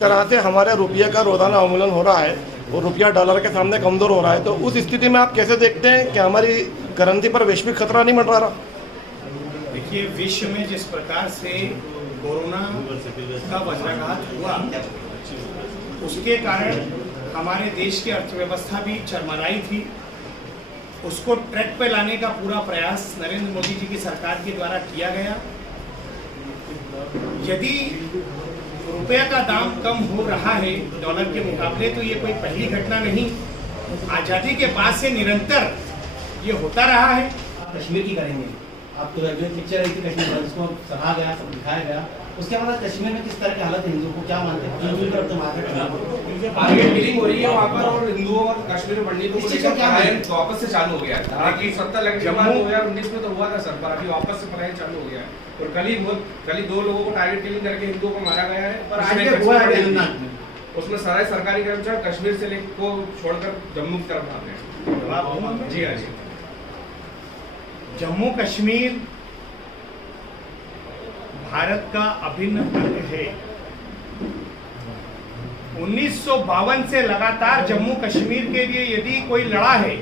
तरह से हमारे रुपये का रोजाना अवमूल्यन हो रहा है और रुपया डॉलर के सामने कमज़ोर हो रहा है, तो उस स्थिति में आप कैसे देखते हैं कि हमारी करेंसी पर वैश्विक खतरा नहीं मंडरा रहा? देखिए, विश्व में जिस प्रकार से कोरोना का वज्राघात हुआ, उसके कारण हमारे देश की अर्थव्यवस्था भी चरमराई थी। उसको ट्रैक पे लाने का पूरा प्रयास नरेंद्र मोदी जी की सरकार के द्वारा किया गया। यदि रुपये का दाम कम हो रहा है डॉलर के मुकाबले, तो ये कोई पहली घटना नहीं, आज़ादी के बाद से निरंतर ये होता रहा है। कश्मीर की करेंगे, आपको पिक्चर आई थी कश्मीर, उसको सराहा गया, सब दिखाया गया। उसके बाद कश्मीर में किस तरह की हालत है, हिंदुओं को क्या मानते हैं? हिंदुओं की तरफ तो टारगेट किलिंग हो रही है वहाँ पर, और हिंदुओं और कश्मीर मंडी को वापस से चालू हो गया है। 70 लगे 2019 में तो हुआ था सर, पर अभी वापस से पढ़ाई चालू हो गया है। और कल ही 2 लोगों को टारगेट किलिंग करके हिंदुओं को मारा गया है। पर उसमें सारे सरकारी कर्मचारी कश्मीर से को छोड़कर जम्मू की तरफ भाग गए। जी हाँ जी, जम्मू कश्मीर भारत का अभिन्न अंग है। 1952 से लगातार जम्मू कश्मीर के लिए यदि कोई लड़ा है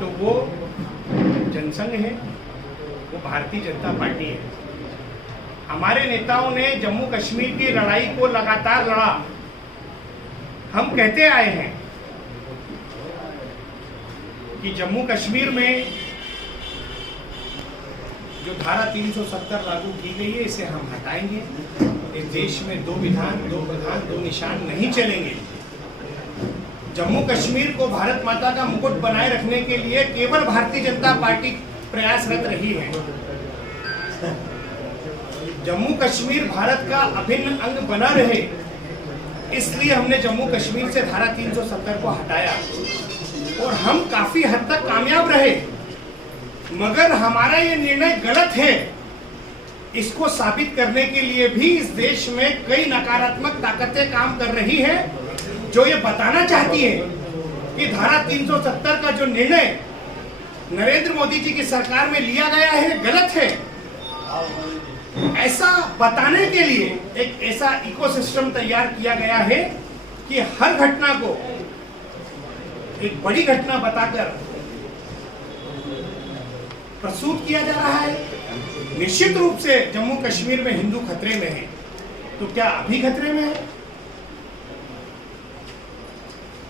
तो वो जनसंघ है, वो भारतीय जनता पार्टी है। हमारे नेताओं ने जम्मू कश्मीर की लड़ाई को लगातार लड़ा। हम कहते आए हैं कि जम्मू कश्मीर में जो धारा 370 लागू की गई है, इसे हम हटाएंगे। इस देश में 2 विधान, 2 प्रधान, 2 निशान नहीं चलेंगे। जम्मू कश्मीर को भारत माता का मुकुट बनाए रखने के लिए केवल भारतीय जनता पार्टी प्रयासरत रही है। जम्मू कश्मीर भारत का अभिन्न अंग बना रहे, इसलिए हमने जम्मू कश्मीर से धारा 370 को हटाया और हम काफी हद तक कामयाब रहे। मगर हमारा ये निर्णय गलत है, इसको साबित करने के लिए भी इस देश में कई नकारात्मक ताकतें काम कर रही हैं, जो ये बताना चाहती है कि धारा 370 का जो निर्णय नरेंद्र मोदी जी की सरकार में लिया गया है गलत है। ऐसा बताने के लिए एक ऐसा इकोसिस्टम तैयार किया गया है कि हर घटना को एक बड़ी घटना बताकर प्रस्तुत किया जा रहा है। निश्चित रूप से जम्मू कश्मीर में हिंदू खतरे में है, तो क्या अभी खतरे में है?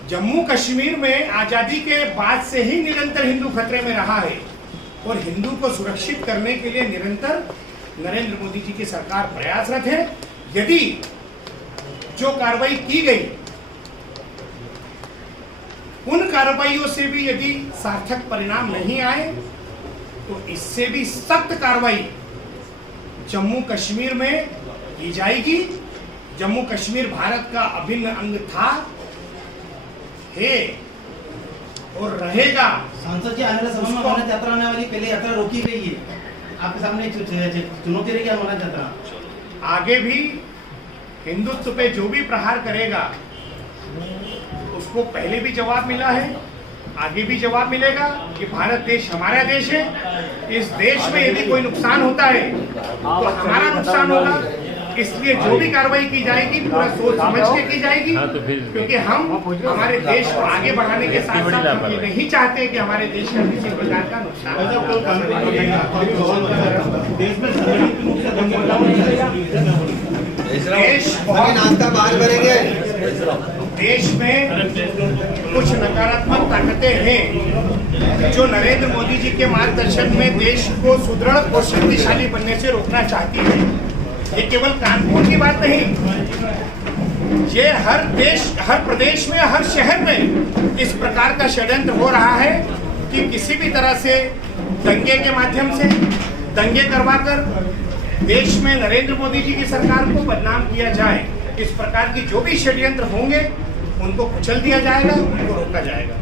जम्मू कश्मीर में आजादी के बाद से ही निरंतर हिंदू खतरे में रहा है और हिंदू को सुरक्षित करने के लिए निरंतर नरेंद्र मोदी जी की सरकार प्रयासरत है। यदि जो कार्रवाई की गई, उन कार्रवाइयों से भी यदि सार्थक परिणाम नहीं आए, तो इससे भी सख्त कार्रवाई जम्मू कश्मीर में की जाएगी। जम्मू कश्मीर भारत का अभिन्न अंग था, है और रहेगा। सांसद जी, आने वाले समय में अमरनाथ यात्रा आने वाली, पहले यात्रा रोकी गई है, आपके सामने चुनौती रहेगी अमरनाथ यात्रा। आगे भी हिंदुत्व पे जो भी प्रहार करेगा, उसको पहले भी जवाब मिला है, आगे भी जवाब मिलेगा कि भारत देश हमारा देश है। इस देश में यदि कोई नुकसान होता है तो हमारा नुकसान होगा, इसलिए जो भी कार्रवाई की जाएगी पूरा सोच समझ के की जाएगी, क्योंकि हम हमारे देश को आगे बढ़ाने के साथ साथ हम ये नहीं चाहते कि हमारे देश का किसी प्रकार का नुकसान देश में कुछ नकारात्मक ताकतें हैं जो नरेंद्र मोदी जी के मार्गदर्शन में देश को सुदृढ़ और शक्तिशाली बनने से रोकना चाहती है। ये केवल कानपुर की बात नहीं, ये हर प्रदेश में, हर शहर में इस प्रकार का षड्यंत्र हो रहा है कि किसी भी तरह से दंगे के माध्यम से दंगे करवाकर देश में नरेंद्र मोदी जी की सरकार को बदनाम किया जाए। इस प्रकार की जो भी षड्यंत्र होंगे उनको कुचल दिया जाएगा, उनको रोका जाएगा।